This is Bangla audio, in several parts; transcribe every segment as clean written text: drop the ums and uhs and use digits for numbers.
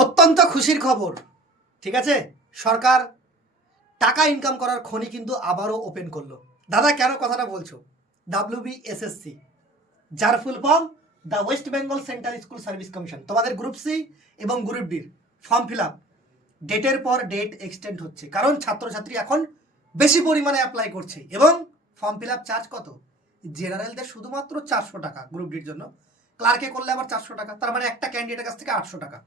অত্যন্ত খুশির খবর। ঠিক আছে, সরকার টাকা ইনকাম করার খনি কিন্তু আবারও ওপেন করলো। দাদা কেন কথাটা বলছো? WBSSC, যার full form the West Bengal central school service commission, তোমাদের গ্রুপ সি এবং গ্রুপ ডির ফর্ম ফিল আপ ডেটের পর ডেট এক্সটেন্ড হচ্ছে, কারণ ছাত্রছাত্রী এখন বেশি পরিমাণে অ্যাপ্লাই করছে। এবং ফর্ম ফিল আপ চার্জ কত? জেনারেলদের শুধুমাত্র 400 টাকা গ্রুপ ডির জন্য, ক্লার্কে করলে আবার 400 টাকা, তার মানে একটা ক্যান্ডিডেটের কাছ থেকে 800 টাকা।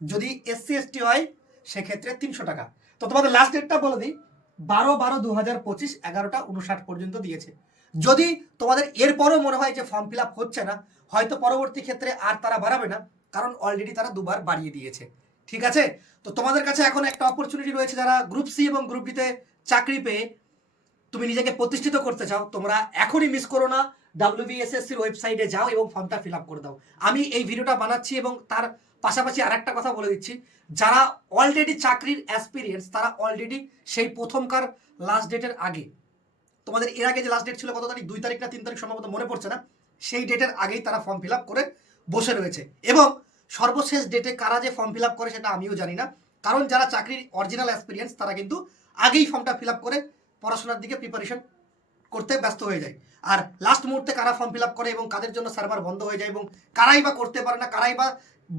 যদি SC ST হয় সেক্ষেত্রে 300 টাকা। তো তোমাদের লাস্ট ডেটটা বলে দিই, 12/12/2025 11টা 59 পর্যন্ত দিয়েছে। যদি তোমাদের এরপরও মনে হয় যে ফর্ম ফিল আপ হচ্ছে না, হয়তো পরবর্তী ক্ষেত্রে আর তারা বাড়াবে না, কারণ অলরেডি তারা দুবার বাড়িয়ে দিয়েছে। ঠিক আছে, তো তোমাদের কাছে এখন একটা অপরচুনিটি রয়েছে, যারা গ্রুপ সি এবং গ্রুপ ডিতে চাকরি পেয়ে তুমি নিজেকে প্রতিষ্ঠিত করতে চাও, তোমরা এখনই মিস করো না, WBSSCর ওয়েবসাইটে যাও এবং ফর্মটা ফিল আপ করে দাও। আমি এই ভিডিওটা বানাচ্ছি এবং তার পাশাপাশি আরেকটা কথা বলে দিচ্ছি, যারা অলরেডি চাকরির অ্যাসপিরিয়েন্স, তারা অলরেডি সেই প্রথমকার লাস্ট ডেটের আগে, তোমাদের এর আগে যে লাস্ট ডেট ছিল কত তারিখ, 2 তারিখ না 3 তারিখ সম্ভবত, মনে পড়ছে না, সেই ডেটের আগেই তারা ফর্ম ফিল আপ করে বসে রয়েছে। এবং সর্বশেষ ডেটে কারা যে ফর্ম ফিল আপ করে সেটা আমিও জানি না, কারণ যারা চাকরির অরিজিনাল এক্সপিরিয়েন্স তারা কিন্তু আগেই ফর্মটা ফিল আপ করে পড়াশোনার দিকে প্রিপারেশন করতে ব্যস্ত হয়ে যায়। আর লাস্ট মুহূর্তে কারা ফর্ম ফিল আপ করে এবং কাদের জন্য সার্ভার বন্ধ হয়ে যায় এবং কারাই বা করতে পারে না, কারাই বা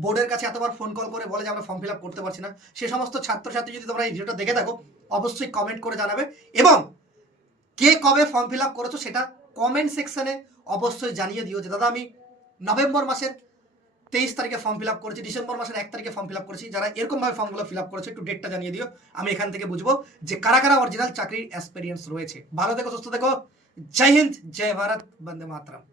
বোর্ডের কাছে এতবার ফোন কল করে বলে যে আমরা ফর্ম ফিল আপ করতে পারছি না, সে সমস্ত ছাত্রছাত্রী যদি তোমরা এই ভিডিওটা দেখে থাকো অবশ্যই কমেন্ট করে জানাবে। এবং কে কবে ফর্ম ফিল আপ করেছো সেটা কমেন্ট সেকশনে অবশ্যই জানিয়ে দিও, যে দাদা আমি নভেম্বর মাসের 23 তারিখে ফর্ম ফিল আপ করেছি, ডিসেম্বর মাসের 1 তারিখে ফর্ম ফিল আপ করেছি। যারা এরকমভাবে ফর্মগুলো ফিল আপ করেছে একটু ডেটটা জানিয়ে দিও, আমি এখান থেকে বুঝবো যে কারা কারা অরিজিনাল চাকরির এক্সপিরিয়েন্স রয়েছে। ভালো থেকো, সুস্থ থেকো, জয় হিন্দ, জয় ভারত, বন্দে মাতরম।